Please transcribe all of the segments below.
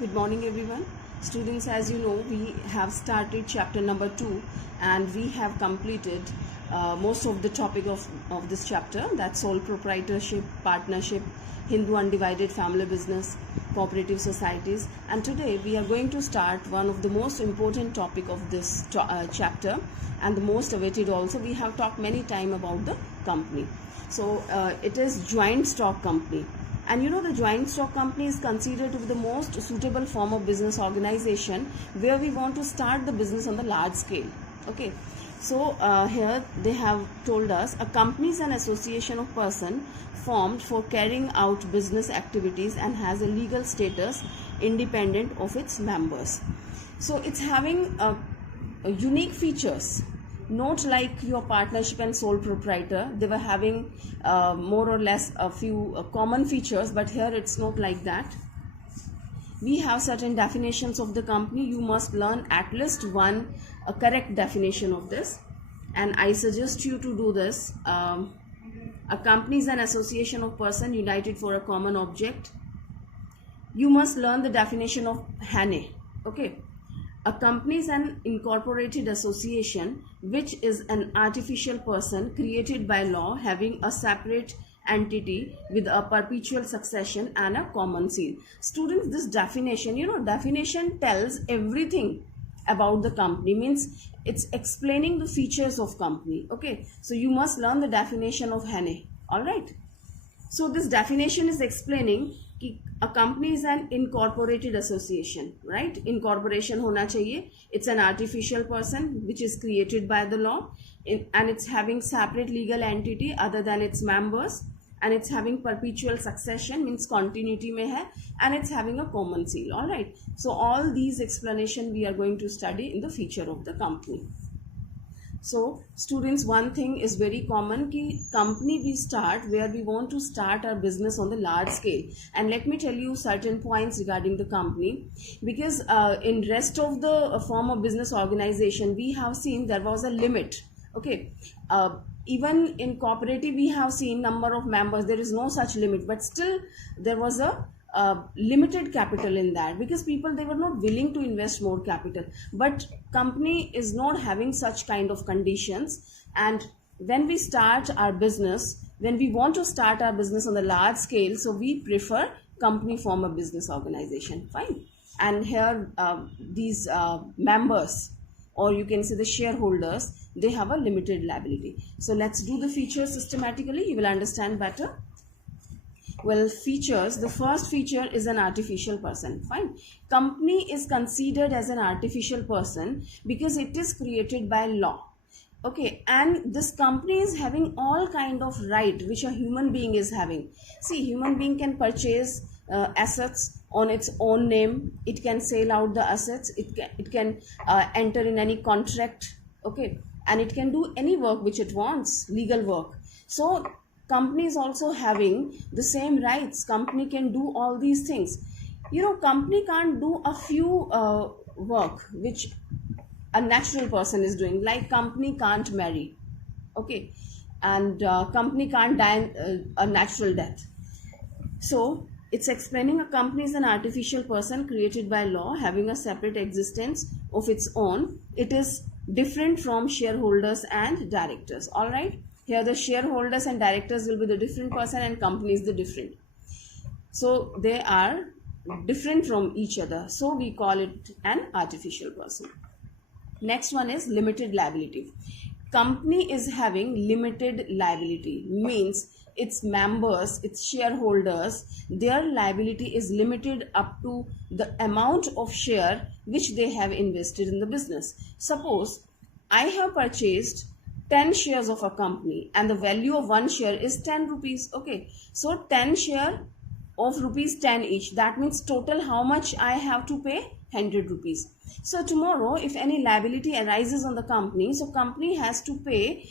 Good morning, everyone. Students, as you know, we have started chapter number 2 and we have completed most of the topic of this chapter. That's sole proprietorship, partnership, Hindu undivided family business, cooperative societies. And today we are going to start one of the most important topic of this chapter and the most awaited also. We have talked many times about the company. So it is joint stock company. And you know, the joint stock company is considered to be the most suitable form of business organization where we want to start the business on the large scale. Okay, so here they have told us a company is an association of person formed for carrying out business activities and has a legal status independent of its members. So it's having a unique features, not like your partnership and sole proprietor. They were having more or less a few common features, but here it's not like that. We have certain definitions of the company. You must learn at least one correct definition of this, and I suggest you to do this. A company is an association of persons united for a common object. You must learn the definition of HANE. Okay, a company is an incorporated association which is an artificial person created by law having a separate entity with a perpetual succession and a common seal. Students, this definition, definition tells everything about the company, means it's explaining the features of company. Okay, so you must learn the definition of HANE. All right. So this definition is explaining कि a company is an incorporated association, right? Incorporation होना चाहिए. It's an artificial person which is created by the law, and it's having separate legal entity other than its members, and it's having perpetual succession, means continuity में है, and it's having a common seal. All right. So all these explanation we are going to study in the feature of the company. So students, one thing is very common कि company we start where we want to start our business on the large scale. And let me tell you certain points regarding the company, because in rest of the form of business organization we have seen there was a limit. Okay, even in cooperative we have seen number of members, there is no such limit, but still there was a limited capital in that, because people, they were not willing to invest more capital. But company is not having such kind of conditions, and when we start our business, when we want to start our business on the large scale, so we prefer company form a business organization. Fine. And here these members, or you can say the shareholders, they have a limited liability. So let's do the features systematically, you will understand better. Well, features, the first feature is an artificial person. Fine. Company is considered as an artificial person because it is created by law. Okay, and this company is having all kind of right which a human being is having. See, human being can purchase assets on its own name. It can sell out the assets. It can enter in any contract. Okay, and it can do any work which it wants, legal work. So company is also having the same rights. Company can do all these things. Company can't do a few work which a natural person is doing, like company can't marry. Okay, and company can't die a natural death. So it's explaining a company is an artificial person created by law having a separate existence of its own. It is different from shareholders and directors. All right. Here the shareholders and directors will be the different person and company is the different. So they are different from each other. So we call it an artificial person. Next one is limited liability. Company is having limited liability, means its members, its shareholders, their liability is limited up to the amount of share which they have invested in the business. Suppose I have purchased 10 shares of a company and the value of one share is 10 rupees. Okay, so 10 share of rupees 10 each, that means total how much I have to pay? 100 rupees. So tomorrow if any liability arises on the company, so company has to pay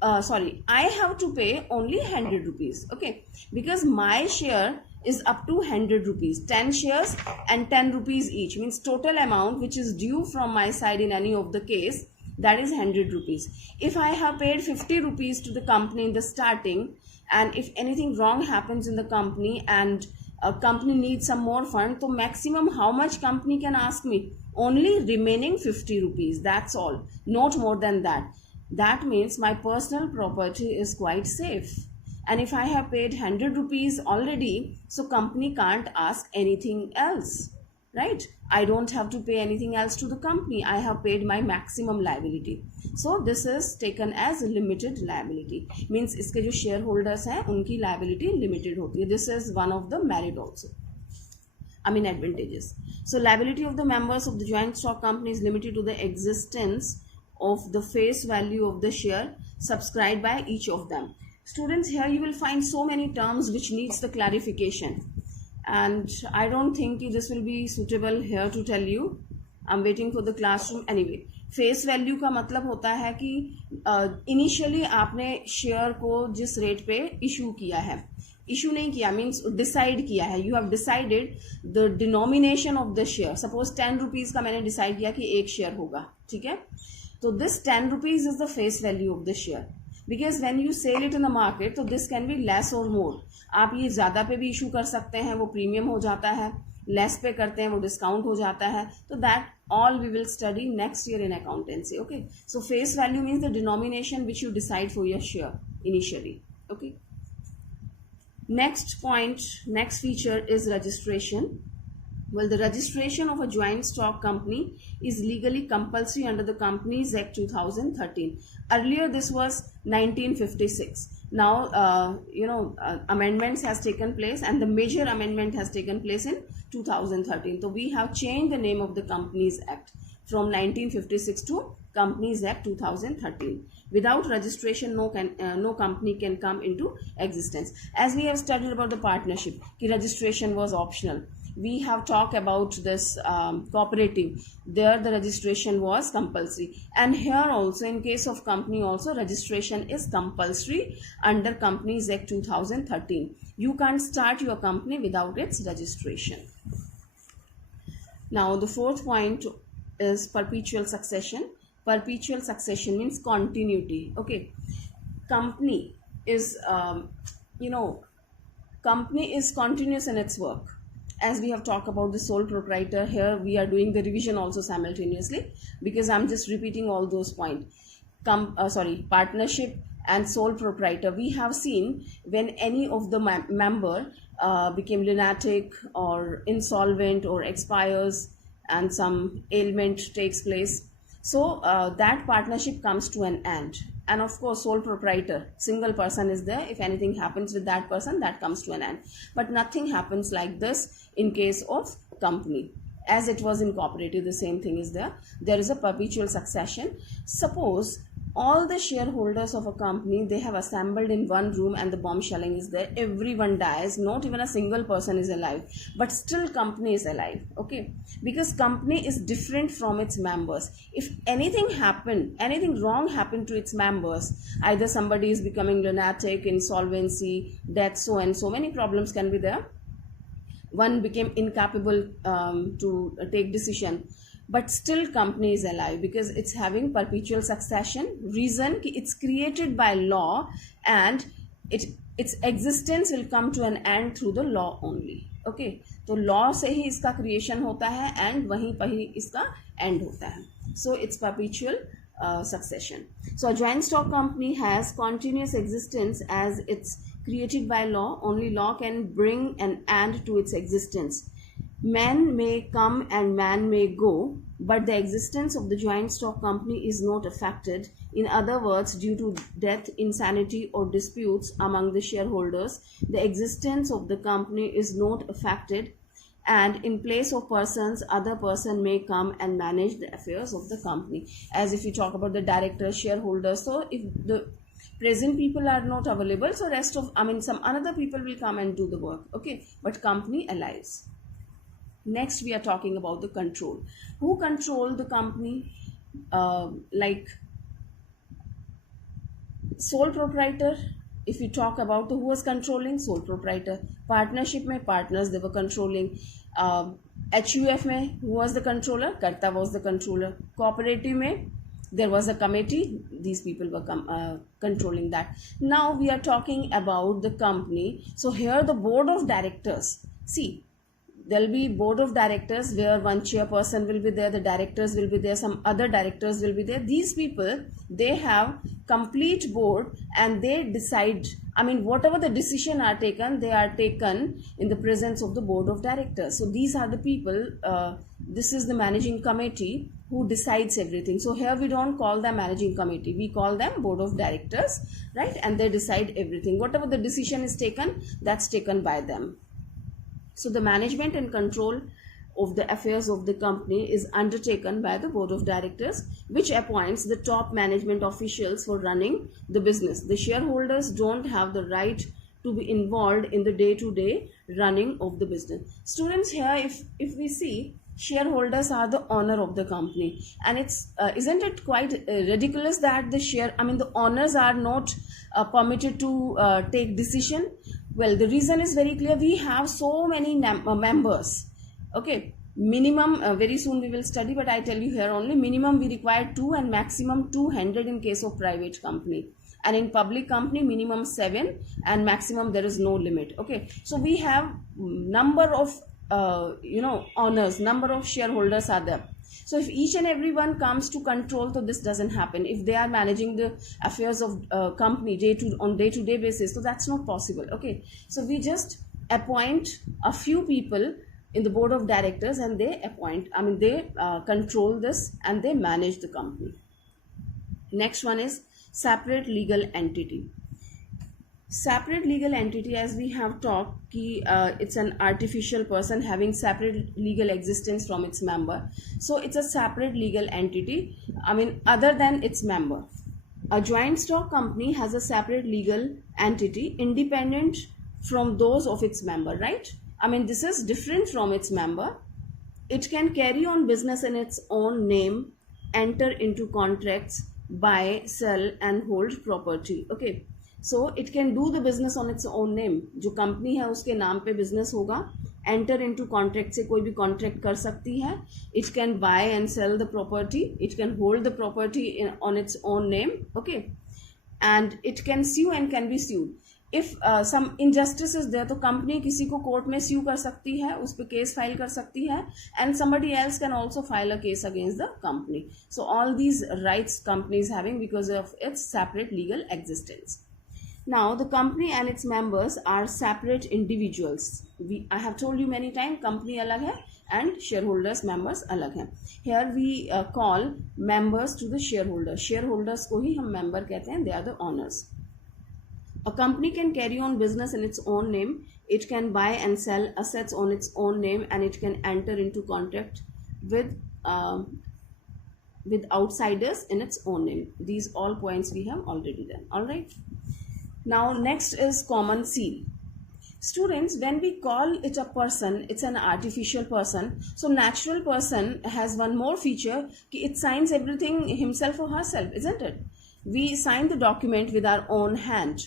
I have to pay only 100 rupees. Okay, because my share is up to 100 rupees, 10 shares and 10 rupees each, means total amount which is due from my side in any of the case, that is 100 rupees. If I have paid 50 rupees to the company in the starting, and if anything wrong happens in the company and a company needs some more fund, so maximum how much company can ask me? Only remaining 50 rupees, that's all, not more than that. That means my personal property is quite safe. And if I have paid 100 rupees already, so company can't ask anything else, right? I don't have to pay anything else to the company. I have paid my maximum liability. So this is taken as limited liability. Means इसके जो shareholders हैं उनकी liability limited होती है. This is one of the merit also. I mean advantages. So liability of the members of the joint stock company is limited to the existence of the face value of the share subscribed by each of them. Students, here you will find so many terms which needs the clarification. And I don't think this will be suitable here to tell you. I'm waiting for the classroom. Anyway, face value का मतलब होता है कि initially आपने share को जिस rate पे issue किया है, इशू नहीं किया मीन्स डिसाइड किया है, you have decided the denomination of the share. Suppose 10 rupees का मैंने डिसाइड किया कि एक शेयर होगा, ठीक है. तो this 10 rupees is the face value of the share. Because when you sell it in the market तो दिस कैन बी लेस और मोर. आप ये ज्यादा पे भी इशू कर सकते हैं, वो प्रीमियम हो जाता है. लेस पे करते हैं वो डिस्काउंट हो जाता है. तो that all we will study next year in accountancy. Okay, so face value means the denomination which you decide for your share initially. Okay, next point, next feature is registration. Well, the registration of a joint stock company is legally compulsory under the Companies Act 2013. Earlier this was 1956. Now amendments has taken place, and the major amendment has taken place in 2013. So we have changed the name of the Companies Act from 1956 to Companies Act 2013. Without registration, no company can come into existence. As we have studied about the partnership, कि registration was optional. We have talked about this cooperative. There the registration was compulsory, and here also in case of company also registration is compulsory under Companies Act 2013. You can't start your company without its registration. Now the fourth point is perpetual succession. Perpetual succession means continuity. Okay, company is company is continuous in its work. As we have talked about the sole proprietor, here we are doing the revision also simultaneously because I'm just repeating all those points. Partnership and sole proprietor. We have seen when any of the member became lunatic or insolvent or expires and some ailment takes place. So that partnership comes to an end. And of course, sole proprietor, single person is there. If anything happens with that person, that comes to an end. But nothing happens like this in case of company. As it was in cooperative, the same thing is there. There is a perpetual succession. Suppose all the shareholders of a company, they have assembled in one room and the bombshelling is there. Everyone dies. Not even a single person is alive. But still company is alive. Okay. Because company is different from its members. If anything happened, anything wrong happened to its members, either somebody is becoming lunatic, insolvency, death, so and so many problems can be there. One became incapable to take decision. But still company is alive because it's having perpetual succession. Reason कि it's created by law and its existence will come to an end through the law only. Okay, तो law से ही इसका creation होता है and वहीं पर ही इसका end होता है. So it's perpetual succession. So a joint stock company has continuous existence as it's created by law. Only law can bring an end to its existence. Man may come and man may go, but the existence of the joint stock company is not affected. In other words, due to death, insanity or disputes among the shareholders, the existence of the company is not affected, and in place of persons, other person may come and manage the affairs of the company. As if you talk about the directors, shareholders, so if the present people are not available, so some another people will come and do the work. Okay, but company alive. Next, we are talking about the control. Who control the company? Like sole proprietor. If you talk about who was controlling, sole proprietor. Partnership में partners, they were controlling. HUF में who was the controller? Karta was the controller. Cooperative में there was a committee. These people were controlling that. Now we are talking about the company. So here the board of directors. See, there'll be board of directors where one chairperson will be there, the directors will be there, some other directors will be there. These people, they have complete board and they decide, I mean, whatever the decision are taken, they are taken in the presence of the board of directors. So these are the people, this is the managing committee who decides everything. So here we don't call them managing committee, we call them board of directors, right? And they decide everything. Whatever the decision is taken, that's taken by them. So the management and control of the affairs of the company is undertaken by the board of directors, which appoints the top management officials for running the business. The shareholders don't have the right to be involved in the day-to-day running of the business. Students, here if we see, shareholders are the owner of the company, and it's isn't it quite ridiculous that the owners are not permitted to take decision? Well, the reason is very clear. We have so many members. Okay, minimum, very soon we will study, but I tell you here only, minimum we require 2 and maximum 200 in case of private company. And in public company, minimum 7 and maximum there is no limit. Okay, so we have number of owners, number of shareholders are there. So if each and everyone comes to control, so this doesn't happen. If they are managing the affairs of company on day-to-day basis, so that's not possible. Okay, so we just appoint a few people in the board of directors, and they control this and they manage the company. Next one is separate legal entity. Separate legal entity, as we have talked, it's an artificial person having separate legal existence from its member. So it's a separate legal entity, other than its member. A joint stock company has a separate legal entity independent from those of its member, right? This is different from its member. It can carry on business in its own name, enter into contracts, buy, sell and hold property. Okay, so it can do the business on its own name. जो company है उसके नाम पे business होगा. Enter into contract से कोई भी contract कर सकती है. It can buy and sell the property. It can hold the property on its own name. Okay, and it can sue and can be sued. If some injustice is there, तो company किसी को court में sue कर सकती है, उस पे case file कर सकती है, and somebody else can also file a case against the company. So all these rights company is having because of its separate legal existence. Now the company and its members are separate individuals. I have told you many times, company अलग है and shareholders members अलग हैं. Here we call members to the shareholders. Shareholders को ही हम member कहते हैं. They are the owners. A company can carry on business in its own name. It can buy and sell assets on its own name, and it can enter into contract with outsiders in its own name. These all points we have already done. All right. Now next is common seal. Students, when we call it a person, it's an artificial person. So natural person has one more feature, it signs everything himself or herself, isn't it? We sign the document with our own hand.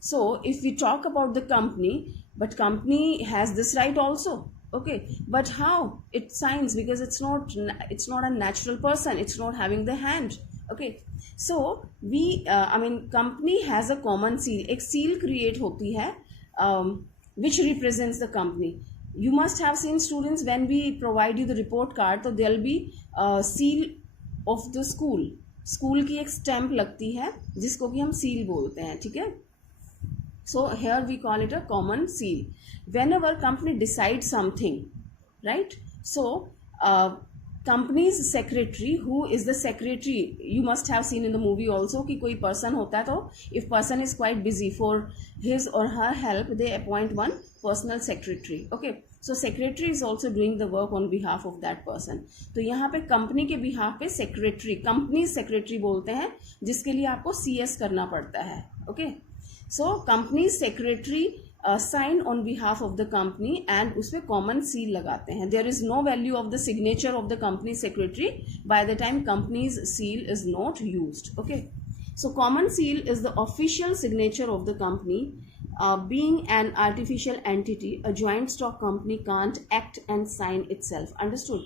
So if we talk about the company, but company has this right also. Okay, but how it signs? Because it's not a natural person, it's not having the hand. Okay, so we company has a common seal. एक seal create होती है which represents the company. You must have seen, students, when we provide you the report card, so there will be a seal of the school. School की एक stamp लगती है जिसको कि हम सील बोलते हैं. ठीक है, so here we call it a common seal. Whenever company decides something, right? So company's secretary, who is the secretary, you must have seen in the movie also कि कोई person होता है, तो if person is quite busy, for his or her help they appoint one personal secretary. Okay, so secretary is also doing the work on behalf of that person. तो यहाँ पे company के behalf पे secretary, company secretary बोलते हैं, जिसके लिए आपको CS करना पड़ता है. Okay, so company secretary sign on behalf of the company and उसपे common seal लगाते हैं. There is no value of the signature of the company secretary by the time company's seal is not used. Okay, so common seal is the official signature of the company. Being an artificial entity, a joint stock company can't act and sign itself. Understood?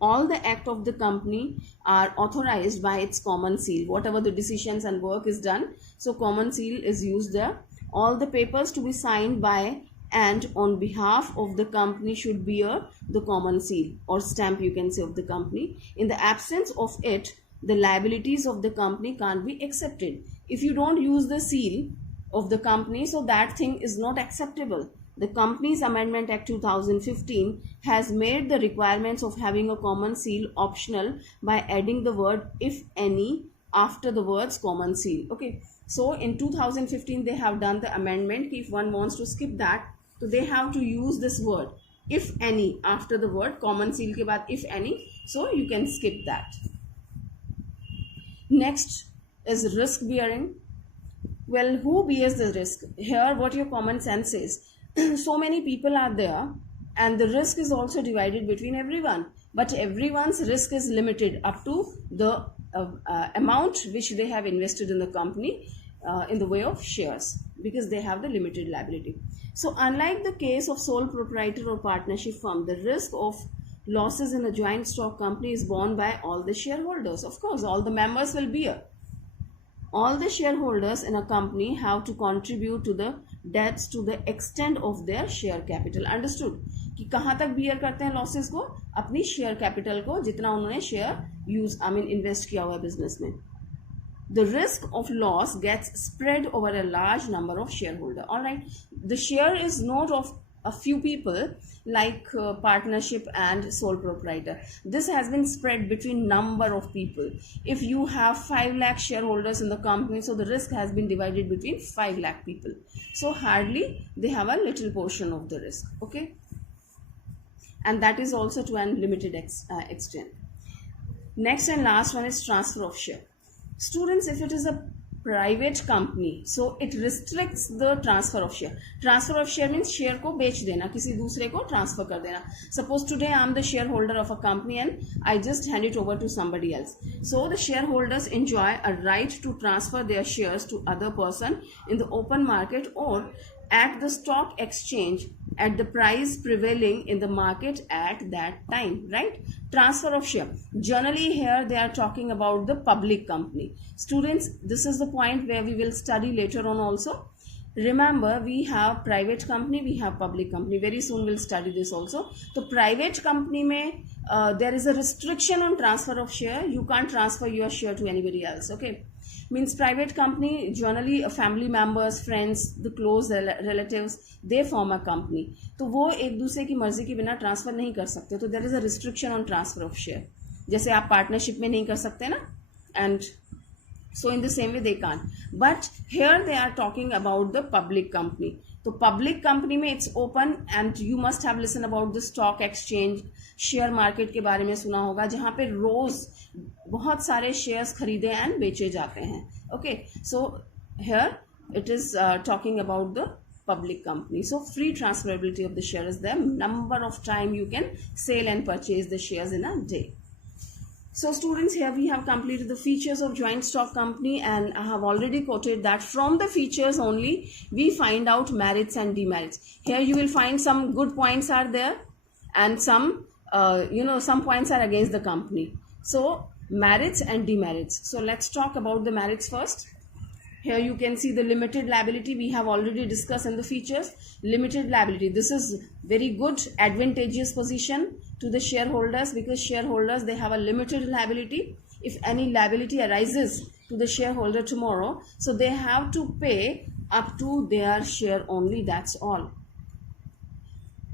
All the act of the company are authorized by its common seal. Whatever the decisions and work is done, so common seal is used there. All the papers to be signed by and on behalf of the company should bear the common seal or stamp, you can say, of the company. In the absence of it, the liabilities of the company can't be accepted. If you don't use the seal of the company, so that thing is not acceptable. The Companies Amendment Act 2015 has made the requirements of having a common seal optional by adding the word if any after the words common seal. Okay, so in 2015 they have done the amendment. If one wants to skip that, so they have to use this word if any after the word common seal ke baad if any, so you can skip that. Next is risk bearing. Well, who bears the risk? Here what your common sense is, so many people are there and the risk is also divided between everyone, but everyone's risk is limited up to the amount which they have invested in the company in the way of shares, because they have the limited liability. So unlike the case of sole proprietor or partnership firm, the risk of losses in a joint stock company is borne by all the shareholders. Of course, all the members will bear. All the shareholders in a company have to contribute to the debts to the extent of their share capital. Understood? कि कहाँ तक beer करते हैं losses को? अपनी share capital को, जितना उन्होंने शेयर इन्वेस्ट किया हुआ है बिजनेस में. The risk of loss gets spread over a large number of shareholders. All right, the share is not of a few people like partnership and sole proprietor. This has been spread between number of people. If you have 5 lakh shareholders in the company, so the risk has been divided between 5 lakh people. So hardly they have a little portion of the risk. Okay, and that is also to an limited extent. Next and last one is transfer of share. Students, if it is a private company, so it restricts the transfer of share. Transfer of share means share को बेच देना, किसी दूसरे को transfer कर देना. Suppose today I am the shareholder of a company and I just hand it over to somebody else. So the shareholders enjoy a right to transfer their shares to other person in the open market or at the stock exchange at the price prevailing in the market at that time, right? Transfer of share. Generally here they are talking about the public company. Students, this is the point where we will study later on also. Remember, we have private company, we have public company. Very soon we'll study this also. So private company mein there is a restriction on transfer of share. You can't transfer your share to anybody else. Okay, means private company generally family members, friends, the close relatives, they form a company. तो वो एक दूसरे की मर्जी के बिना transfer नहीं कर सकते. तो there is a restriction on transfer of share. जैसे आप पार्टनरशिप में नहीं कर सकते ना, and so in the same way they can't. But here they are talking about the public company. तो पब्लिक कंपनी में it's open and you must have listen about the stock exchange. Share market के बारे में सुना होगा, जहां पे रोज बहुत सारे शेयर्स खरीदे एंड बेचे जाते हैं. Okay, so here it is talking about the public company. So free transferability of the share is there. Number of time you can sell and purchase the shares in a day. So students, here we have completed the features of joint stock company, and I have already quoted that from the features only we find out merits and demerits. Here you will find some good points are there and some some points are against the company. So merits and demerits. So let's talk about the merits first. Here you can see the limited liability we have already discussed in the features. Limited liability, this is very good advantageous position to the shareholders, because shareholders, they have a limited liability. If any liability arises to the shareholder tomorrow, so they have to pay up to their share only, that's all.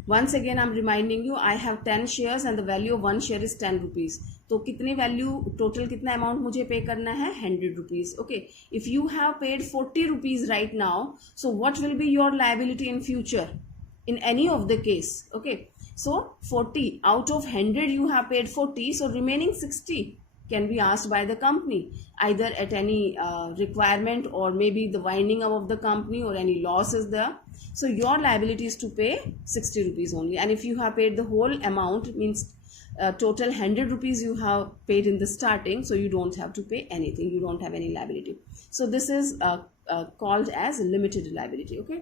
Once again I'm reminding you, I have 10 shares and the value of one share is 10 rupees. तो कितनी value total कितना amount मुझे पे करना है? 100 rupees. Okay, if you have paid 40 rupees right now, so what will be your liability in future in any of the case? Okay, so 40 out of 100 you have paid 40, so remaining 60 can be asked by the company either at any requirement, or maybe the winding up of the company, or any loss is there. So your liability is to pay 60 rupees only, and if you have paid the whole amount, means total 100 rupees you have paid in the starting, so you don't have to pay anything, you don't have any liability. So this is called as limited liability. Okay,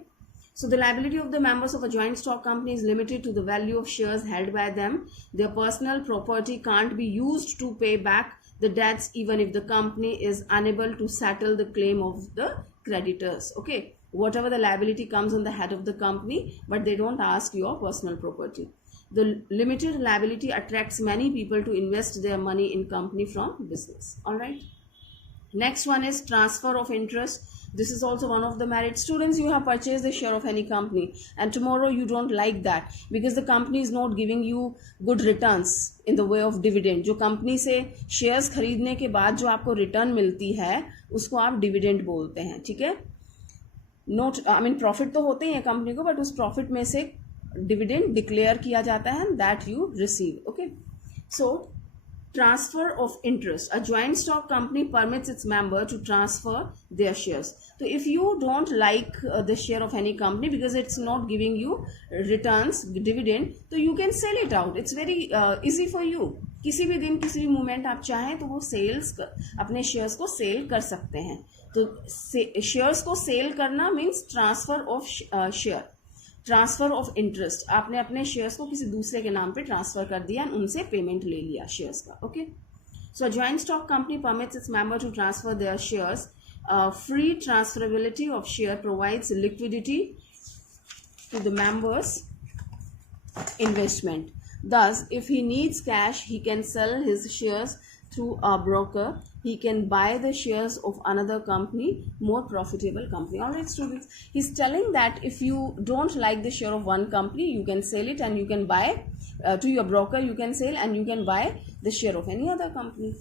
so the liability of the members of a joint stock company is limited to the value of shares held by them. Their personal property can't be used to pay back the debts even if the company is unable to settle the claim of the creditors. Okay, whatever the liability comes on the head of the company, but they don't ask your personal property. The limited liability attracts many people to invest their money in company from business. All right. Next one is transfer of interest. This is also one of the merits. Students, you have purchased the share of any company and tomorrow you don't like that because the company is not giving you good returns in the way of dividend. जो company से shares खरीदने के बाद जो आपको return मिलती है उसको आप डिविडेंड बोलते हैं. ठीक है. नोट प्रॉफिट तो होते ही है कंपनी को, बट उस प्रॉफिट में से डिविडेंड डिक्लेयर किया जाता है, that you receive. Okay. So transfer of interest. A joint stock company permits its member to transfer their shares. So if you don't like the share of any company because it's not giving you returns, dividend, so you can sell it out. It's very easy for you. किसी भी दिन किसी भी moment आप चाहें तो वो sales अपने शेयर्स को सेल कर सकते हैं. तो शेयर्स को सेल करना means transfer of share. Transfer of interest, आपने अपने शेयर्स को किसी दूसरे के नाम पे ट्रांसफर कर दिया और उनसे पेमेंट ले लिया शेयर्स का. Okay. So joint stock company permits its member to transfer their shares. Free transferability of share provides liquidity to the members investment. Thus, if he needs cash, he can sell his shares through a broker. He can buy the shares of another company, more profitable company. All right, students. He's telling that if you don't like the share of one company, you can sell it and you can buy to your broker. You can sell and you can buy the share of any other company.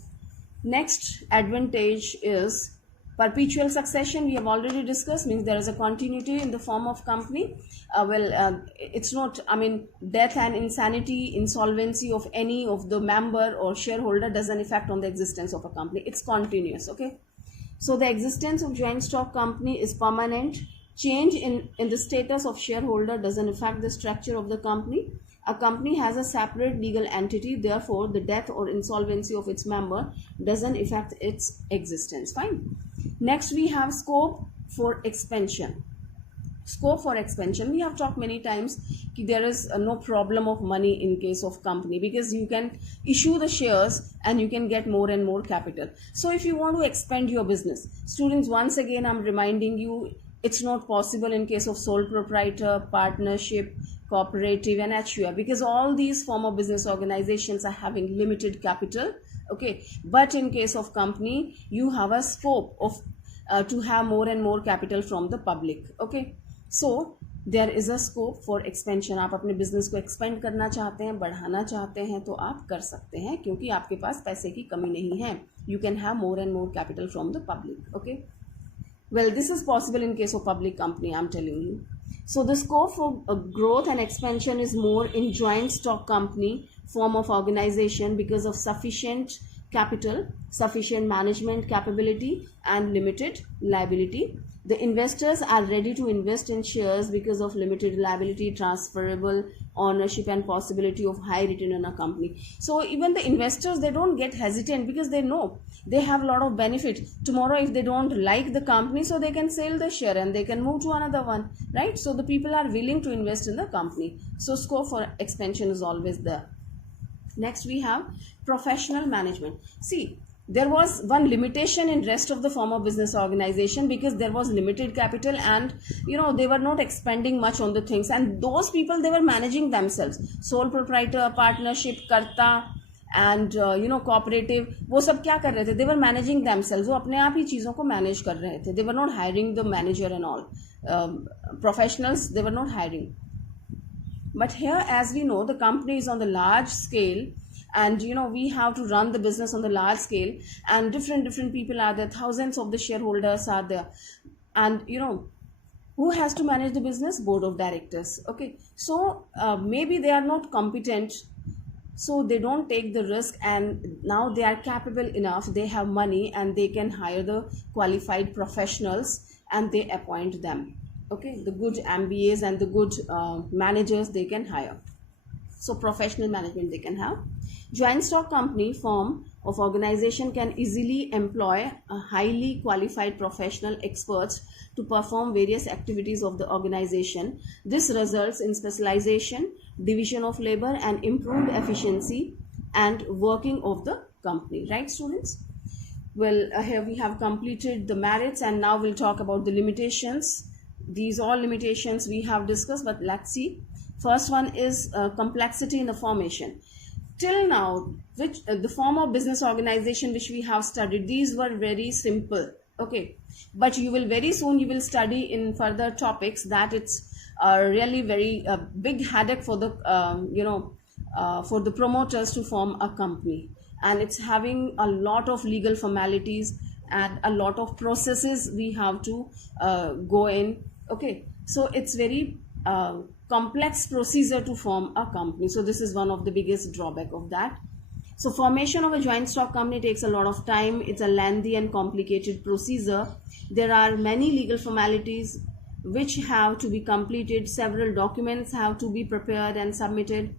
Next advantage is perpetual succession. We have already discussed, means there is a continuity in the form of company. It's not, death and insanity, insolvency of any of the member or shareholder doesn't affect on the existence of a company. It's continuous. Okay. So the existence of joint stock company is permanent. Change in the status of shareholder doesn't affect the structure of the company. A company has a separate legal entity, therefore the death or insolvency of its member doesn't affect its existence. Fine. Next we have scope for expansion. Scope for expansion, we have talked many times that there is no problem of money in case of company because you can issue the shares and you can get more and more capital. So if you want to expand your business, students, once again I'm reminding you, it's not possible in case of sole proprietor, partnership, cooperative and HUA because all these form of business organizations are having limited capital. Okay. But in case of company, you have a scope of to have more and more capital from the public. Okay. So there is a scope for expansion. आप अपने business को expand करना चाहते हैं, बढ़ाना चाहते हैं तो आप कर सकते हैं क्योंकि आपके पास पैसे की कमी नहीं है. You can have more and more capital from the public. Okay. Well, this is possible in case of public company, I'm telling you. So the scope for growth and expansion is more in joint stock company form of organization because of sufficient capital, sufficient management capability and limited liability. The investors are ready to invest in shares because of limited liability, transferable ownership and possibility of high return on a company. So even the investors, they don't get hesitant because they know they have a lot of benefit. Tomorrow if they don't like the company, so they can sell the share and they can move to another one, right? So the people are willing to invest in the company. So scope for expansion is always there. Next we have professional management. See, there was one limitation in rest of the form of business organization because there was limited capital and they were not expanding much on the things, and those people, they were managing themselves. Sole proprietor, partnership, karta and cooperative, वो सब क्या कर रहे थे? They were managing themselves. वो अपने आप ही चीज़ों को manage कर रहे थे. They were not hiring the manager and all. Professionals, they were not hiring. But here, as we know, the company is on the large scale and we have to run the business on the large scale and different people are there, thousands of the shareholders are there, and who has to manage the business? Board of directors. Okay. So maybe they are not competent, so they don't take the risk, and now they are capable enough, they have money and they can hire the qualified professionals and they appoint them. Okay, the good MBAs and the good managers they can hire. So professional management they can have. Joint stock company form of organization can easily employ a highly qualified professional experts to perform various activities of the organization. This results in specialization, division of labor and improved efficiency and working of the company. Right, students? Well, here we have completed the merits and now we'll talk about the limitations. these all limitations we have discussed, but let's see. First one is complexity in the formation. Till now, which the form of business organization which we have studied, these were very simple, okay, but you will very soon you will study in further topics that it's really very big headache for the for the promoters to form a company, and it's having a lot of legal formalities and a lot of processes we have to go in, okay. So it's very complex procedure to form a company, so this is one of the biggest drawback of that. So formation of a joint stock company takes a lot of time. It's a lengthy and complicated procedure. There are many legal formalities which have to be completed. Several documents have to be prepared and submitted.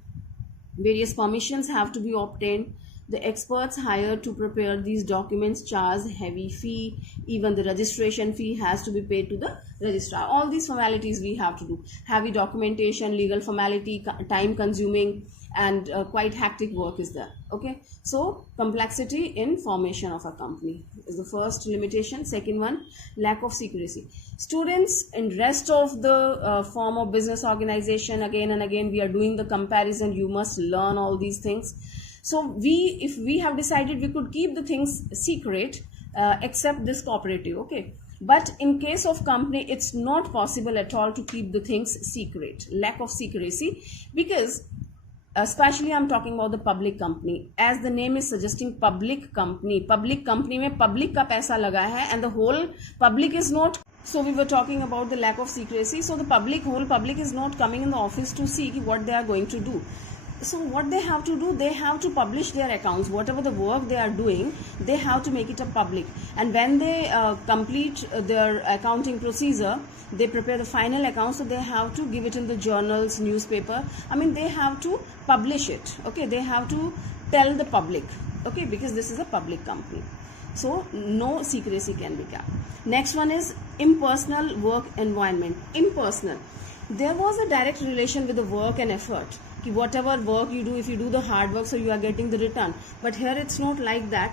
Various permissions have to be obtained. The experts hired to prepare these documents charge heavy fee. Even the registration fee has to be paid to the registrar. All these formalities we have to do. Heavy documentation, legal formality, time consuming, and quite hectic work is there, okay. So complexity in formation of a company is the first limitation. Second one, lack of secrecy. Students, in rest of the form of business organization, again and again we are doing the comparison. You must learn all these things. So if we have decided we could keep the things secret except this cooperative, okay, but in case of company it's not possible at all to keep the things secret. Lack of secrecy, because especially I'm talking about the public company, as the name is suggesting, public company में public का पैसा लगा है and the whole public is not. So we were talking about the lack of secrecy. So the whole public is not coming in the office to see what they are going to do. So what they have to do, they have to publish their accounts. Whatever the work they are doing, they have to make it a public. And when they complete their accounting procedure, they prepare the final accounts. So they have to give it in the journals, newspaper. I mean, they have to publish it. Okay, they have to tell the public. Okay, because this is a public company. So no secrecy can be kept. Next one is impersonal work environment. Impersonal. There was a direct relation with the work and effort. Whatever work you do, if you do the hard work, so you are getting the return. But here it's not like that.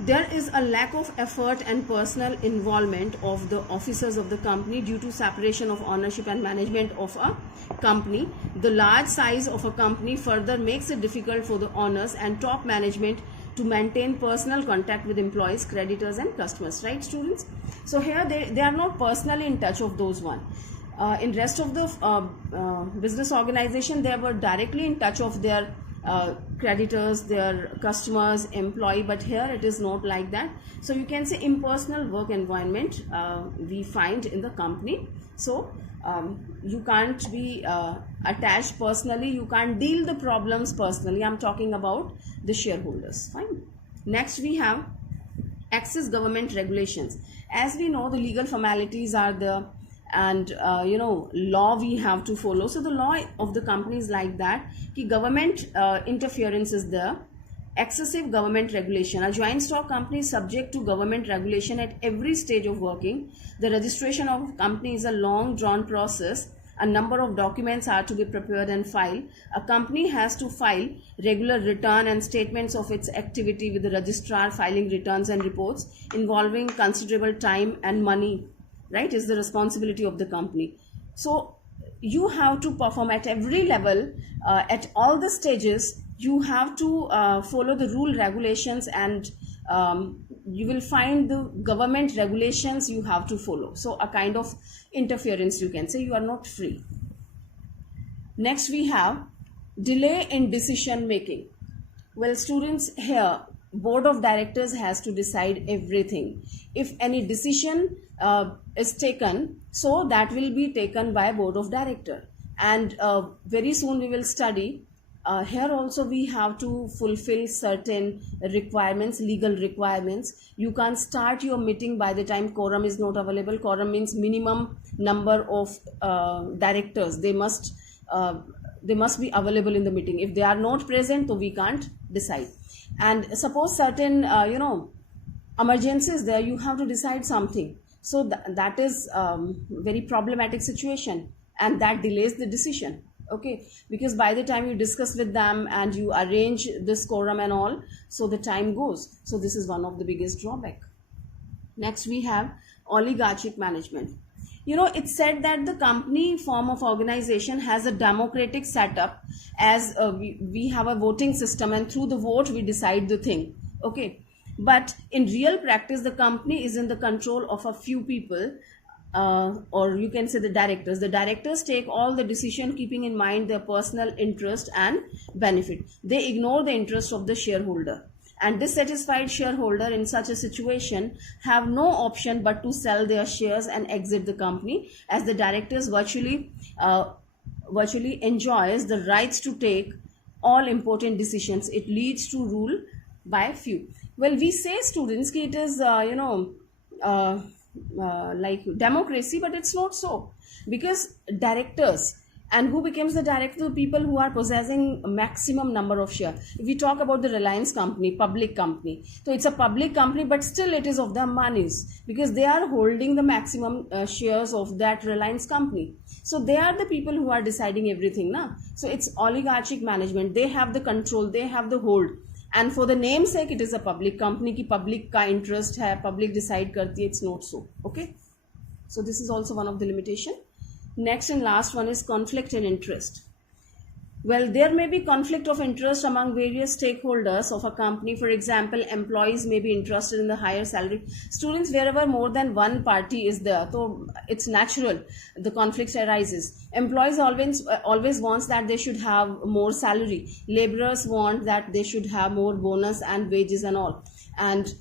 There is a lack of effort and personal involvement of the officers of the company due to separation of ownership and management of a company. The large size of a company further makes it difficult for the owners and top management to maintain personal contact with employees, creditors and customers, right students? So here they are not personally in touch of those one. In rest of the business organization, they were directly in touch of their creditors, their customers, employee, but here it is not like that. So you can say impersonal work environment we find in the company. So you can't be attached personally, you can't deal the problems personally. I'm talking about the shareholders. Fine. Next we have excess government regulations. As we know, the legal formalities are there, and law we have to follow. So the law of the company is like that ki government interference is there. Excessive government regulation. A joint stock company is subject to government regulation at every stage of working. The registration of a company is a long drawn process. A number of documents are to be prepared and filed. A company has to file regular return and statements of its activity with the registrar. Filing returns and reports involving considerable time and money, right, is the responsibility of the company. So you have to perform at every level, at all the stages. You have to follow the rule regulations, and you will find the government regulations you have to follow. So a kind of interference, you can say. You are not free. Next we have delay in decision making. Well students, here board of directors has to decide everything. If any decision is taken, so that will be taken by board of director, and very soon we will study. Here also we have to fulfill certain requirements, legal requirements. You can't start your meeting by the time quorum is not available. Quorum means minimum number of directors. They must be available in the meeting. If they are not present, so we can't decide. And suppose certain emergencies there, you have to decide something. So that is very problematic situation, and that delays the decision. Okay, because by the time you discuss with them and you arrange this quorum and all, so the time goes. So this is one of the biggest drawback. Next we have oligarchic management. It's said that the company form of organization has a democratic setup, as we have a voting system, and through the vote we decide the thing. Okay, but in real practice the company is in the control of a few people, or you can say the directors take all the decision keeping in mind their personal interest and benefit. They ignore the interest of the shareholder, and dissatisfied shareholder in such a situation have no option but to sell their shares and exit the company, as the directors virtually enjoys the rights to take all important decisions. It leads to rule by few. Well, we say students ki it is uh, like democracy, but it's not so, because directors, and who becomes the director? The people who are possessing a maximum number of share. If we talk about the Reliance company, public company, so it's a public company, but still it is of the Ambanis, because they are holding the maximum shares of that Reliance company. So they are the people who are deciding everything, na? So it's oligarchic management. They have the control, they have the hold. And for the namesake, it is a public company ki public ka interest hai, public decide karti hai. It's not so. Okay, so this is also one of the limitation. Next and last one is conflict in interest. Well, there may be conflict of interest among various stakeholders of a company. For example, employees may be interested in the higher salary. Students, wherever more than one party is there, so it's natural the conflict arises. Employees always wants that they should have more salary. Laborers want that they should have more bonus and wages and all. And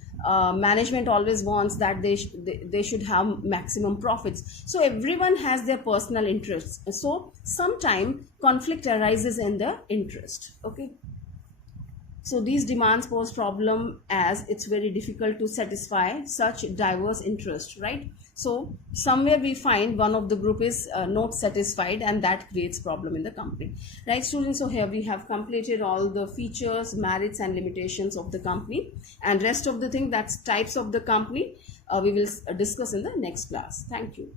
management always wants that they should have maximum profits. So everyone has their personal interests. So sometime conflict arises in the interest. Okay. So these demands pose problem, as it's very difficult to satisfy such diverse interest, right? So somewhere we find one of the group is not satisfied, and that creates problem in the company, right, students? So here we have completed all the features, merits and limitations of the company, and rest of the thing, that's types of the company, we will discuss in the next class. Thank you.